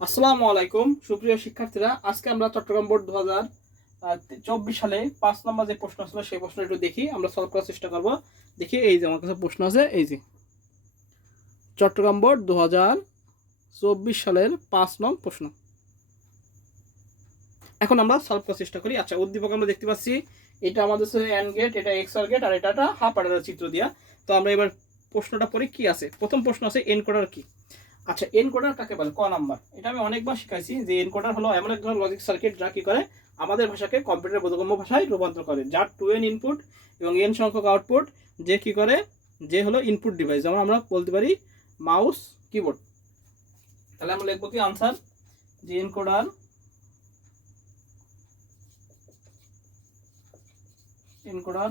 আসসালামু আলাইকুম, সুপ্রিয় শিক্ষার্থীরা, আজকে আমরা চট্টগ্রাম বোর্ড দু হাজার চব্বিশ সালে পাঁচ নম্বর যে প্রশ্ন ছিল, সেই প্রশ্ন একটু দেখি, আমরা সলভ করার চেষ্টা করব। দেখি, এই যে আমার কাছে প্রশ্ন আছে, এই যে। চট্টগ্রাম বোর্ড দু হাজার চব্বিশ সালের পাঁচ নং প্রশ্ন। এখন আমরা সলভ করার চেষ্টা করি। আচ্ছা উদ্দীপক আমরা দেখতে পাচ্ছি, এটা আমাদের এন গেট এটা এক্স আর গেট আর এটা একটা হাফ আডার চিত্র দিয়া। তো আমরা এবার প্রশ্নটা পরে কি আছে? প্রথম প্রশ্ন আছে এনকোডার কি? আচ্ছা এনকোডার কাকে বলে? ক নাম্বার। এটা আমি অনেকবার শিখাইছি যে এনকোডার হলো এমন এক ধরনের লজিক সার্কিট যা কি করে? আমাদের ভাষাকে কম্পিউটার বোধগম্য ভাষায় রূপান্তর করে। যার টু এন ইনপুট এবং এন সংখ্যক আউটপুট যে কি করে? যে হলো ইনপুট ডিভাইস যেমন আমরা বলতে পারি মাউস কিবোর্ড তাহলে আমরা লিখব কি? আনসার যে এনকোডার এনকোডার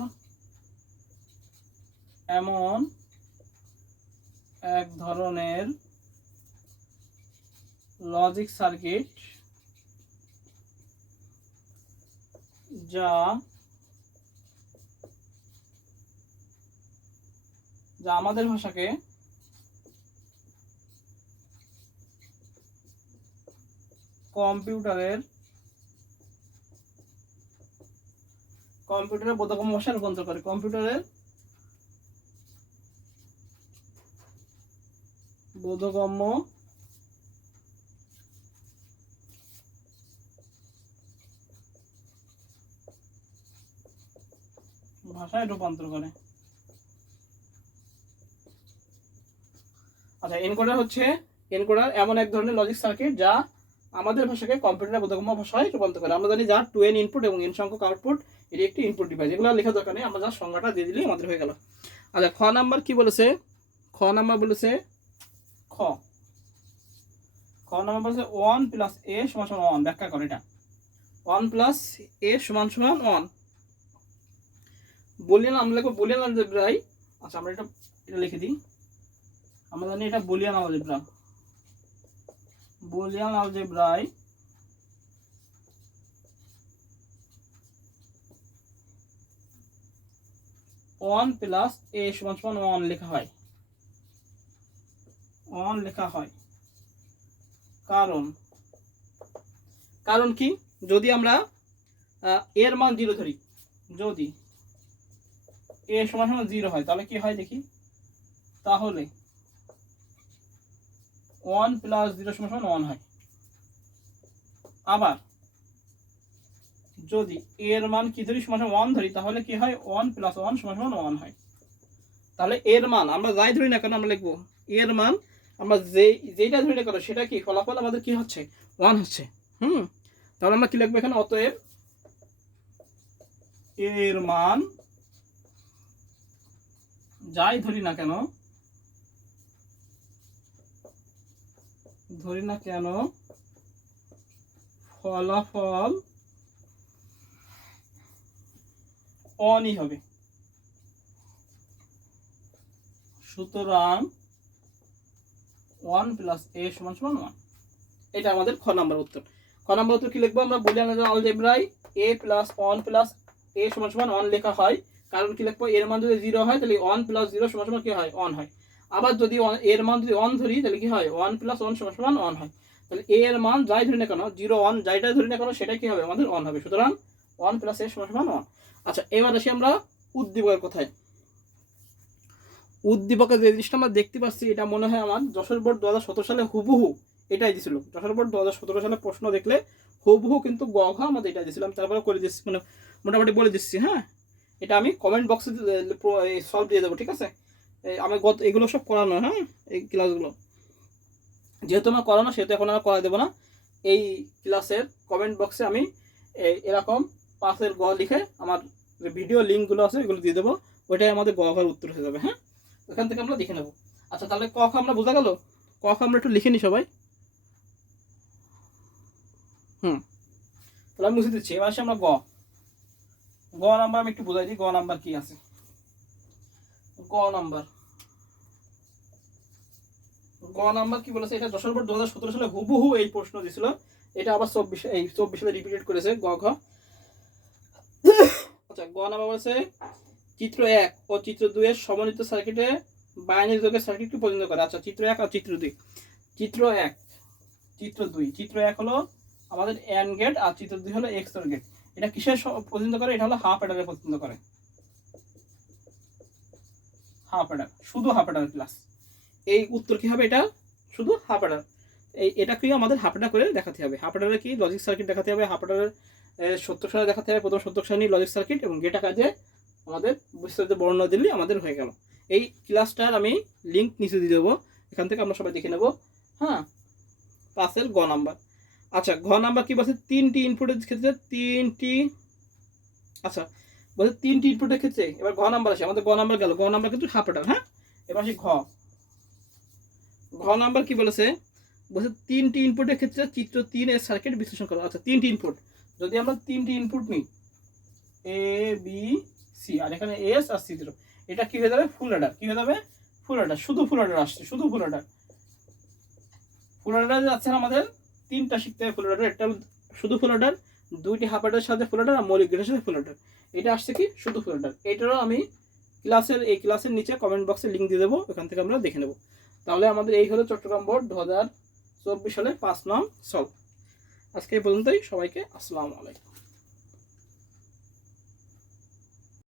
এমন এক ধরনের লজিক সার্কিট যা যা আমাদের ভাষাকে কম্পিউটারের কম্পিউটারের বোধগম্য ভাষায় রূপান্তর করে। কম্পিউটারের বোধগম্য ভাষায় রূপান্তর করে। আচ্ছা এনকোডার হচ্ছে, এনকোডার এমন এক ধরনের লজিক সার্কিট যা আমাদের ভাষাকে কম্পিউটারের বোধগম্য ভাষায় রূপান্তর করে। আমরা জানি যা টু এন ইনপুট এবং এন সংখ্যক আউটপুট এটি একটি ইনপুট ডিভাইস এগুলো লেখা দরকার নেই, আমরা যা সংজ্ঞাটা দিয়ে দিলেই আমাদের হয়ে গেল। আচ্ছা খ নাম্বার কি বলেছে? খ নাম্বার বলেছে? খ। খ নাম্বার বলেছে ওয়ান প্লাস এ সমান সমান ওয়ান ব্যাখ্যা করে এটা। ওয়ান প্লাস এ সমান সমান ওয়ান বলিয়ান আমরা লিখব বলিয়ান আলজেব্রাই আচ্ছা আমরা এটা এটা লিখে দিই। আমরা জানি এটা বলিয়ান আলজেব্রা। বলিয়ান আলজেব্রাই ওয়ান প্লাস এ সমান সমান ওয়ান লেখা হয়। ওয়ান লেখা হয়। কারণ কারণ কি? যদি আমরা এর মান জিরো ধরি। যদি এ সমান সমান জিরো হয়। তাহলে কি হয় দেখি? তাহলে ওয়ান প্লাস জিরো সমান সমান ওয়ান হয়। আবার যদি এর মান কি ধরি? সমান সমান ওয়ান ধরি, তাহলে কি হয়? ওয়ান প্লাস ওয়ান সমান সমান ওয়ান হয়। তাহলে এর মান আমরা যাই ধরি না কেন আমরা লিখব? এর মান আমরা যে যেটা ধরি না কেন, সেটা কি? ফলাফল আমাদের কি হচ্ছে? ওয়ান হচ্ছে। হুম? তাহলে আমরা কি লিখব এখানে? অতএব এর মান যাই ধরি না কেন? ধরি না কেন? ফলাফল অনই হবে। সুতরাং ওয়ান প্লাস এ সমান সমান ওয়ান এটা আমাদের খ নাম্বার উত্তর। খ নাম্বার উত্তর কি লিখব? আমরা Boolean অলজেব্রাই A plus one plus A সমান সমান ওয়ান লেখা হয় কারণ কি লিখব? এর মান যদি জিরো হয়, তাহলে ওয়ান প্লাস জিরো সমান সমান কি হয়? ওয়ান হয়। আবার যদি এর মান যদি ওয়ান ধরি, তাহলে কি হয়? ওয়ান প্লাস ওয়ান সমান সমান ওয়ান হয়। তাহলে এ এর মান যাই ধরি না কেন জিরো ওয়ান যাইটাই ধরি না কেন, সেটা কি হবে? আমাদের ওয়ান হবে। সুতরাং ওয়ান প্লাস এ সমান সমান ওয়ান আচ্ছা এবার আসি আমরা উদ্দীপকের কথায়। উদ্দীপকের যে জিনিসটা আমরা দেখতে পাচ্ছি, এটা মনে হয় আমার যশোর বোর্ড দু হাজার সতেরো সালে হুবহু এটাই দিছিল। যশোর বোর্ড দু হাজার সতেরো সালে প্রশ্ন দেখলে হুবহু কিন্তু গঘ আমাদের এটাই দিয়েছিলাম তারপরে করে দিচ্ছি মানে মোটামুটি বলে দিচ্ছি হ্যাঁ? এটা আমি কমেন্ট বক্সে সলভ দিয়ে দেবো, ঠিক আছে? আমি গত, এগুলো সব করানো হ্যাঁ? এই ক্লাসগুলো যেহেতু আমার করানো, সেহেতু এখন আর করা দেবো না। এই ক্লাসের কমেন্ট বক্সে আমি এরকম পাশের গ লিখে আমার যে ভিডিও লিঙ্কগুলো আছে, এগুলো দিয়ে দেবো। ওইটাই আমাদের গ ঘর উত্তর হয়ে যাবে হ্যাঁ? ওখান থেকে আমরা দেখে নেব। আচ্ছা তাহলে ক খ আমরা বোঝা গেল? ক আমরা একটু লিখে নিই সবাই। হুম। তাহলে আমি মুছে দিচ্ছি। এবার আমরা গ। গ নাম্বার আমি একটু বোঝাই দিই, গ নাম্বার কি আছে? গ নাম্বার। গ নাম্বার কি বলেছে? এটা যশোর বোর্ড দু হাজার সতেরো সালে হুবহু এই প্রশ্ন দিছিল এটা আবার চব্বিশ, এই চব্বিশ সালে রিপিটেড করেছে গ, ঘ। আচ্ছা গ নাম্বার বলেছে, চিত্র এক ও চিত্র দুই এর সমন্বিত সার্কিটে বাইনারি যোগের সার্কিটকে পরিণত করে। আচ্ছা চিত্র এক আর চিত্র দুই। চিত্র এক, চিত্র দুই। চিত্র এক হলো আমাদের এন গেট আর চিত্র দুই হলো এক্স গেট এটা কিসের প্রতিনিধিত্ব করে? এটা হলো হাফ অ্যাডারের প্রতিনিধিত্ব করে। হাফ অ্যাডার, শুধু হাফ অ্যাডার ক্লাস এই উত্তর কি হবে এটা? শুধু হাফ অ্যাডার। এই এটাকেই আমাদের হাফ অ্যাডার করে দেখাতে হবে? হাফ অ্যাডারে কি? লজিক সার্কিট দেখাতে হবে। হাফ অ্যাডারের সত্তর সালে দেখাতে হবে। প্রথম সত্তর সালে লজিক সার্কিট এবং গেটা কাজে আমাদের বিস্তারিত বর্ণনা দিলেই আমাদের হয়ে গেল। এই ক্লাসটার আমি লিঙ্ক নিচে দিয়ে দেবো। এখান থেকে আমরা সবাই দেখে নেব। হ্যাঁ? পাঁচের গ নাম্বার আচ্ছা ঘ নাম্বার কি বলছে? তিনটি ইনপুটের ক্ষেত্রে তিনটি আচ্ছা বলছে তিনটি ইনপুটের ক্ষেত্রে, এবার ঘ নাম্বার আছে আমাদের গ নাম্বার গেল গ নাম্বার কিন্তু হাফ এটার হ্যাঁ? এবার আসি ঘ। ঘ নাম্বার কি বলেছে? বলছে তিনটি ইনপুটের ক্ষেত্রে চিত্র তিন এর সার্কিট বিশ্লেষণ করো। আচ্ছা তিনটি ইনপুট যদি আমরা তিনটি ইনপুট নিই এ বি সি আর এখানে এস আর সি এটা কি হয়ে যাবে? ফুল অ্যাডার কি হয়ে যাবে? ফুল অ্যাডার শুধু ফুল অ্যাডার আসছে, শুধু ফুল অ্যাডার ফুল অর্ডার যাচ্ছে আমাদের তিনটা শিখতে হবে ফুল অর্ডার একটা শুধু ফুল অর্ডার দুইটি হাফ অর্ডার সাথে ফুল অর্ডার আর মৌলিক গেটের সাথে ফুল অর্ডার এটা আসছে কি? শুধু ফুল অর্ডার এটারও আমি ক্লাসের, এই ক্লাসের নিচে কমেন্ট বক্সে লিঙ্ক দিয়ে দেবো, ওখান থেকে আমরা দেখে নেব। তাহলে আমাদের এই হলো চট্টগ্রাম বোর্ড দু হাজার চব্বিশ সালে পাঁচ নং সলভ আজকে এই পর্যন্তই, সবাইকে আসসালামু আলাইকুম।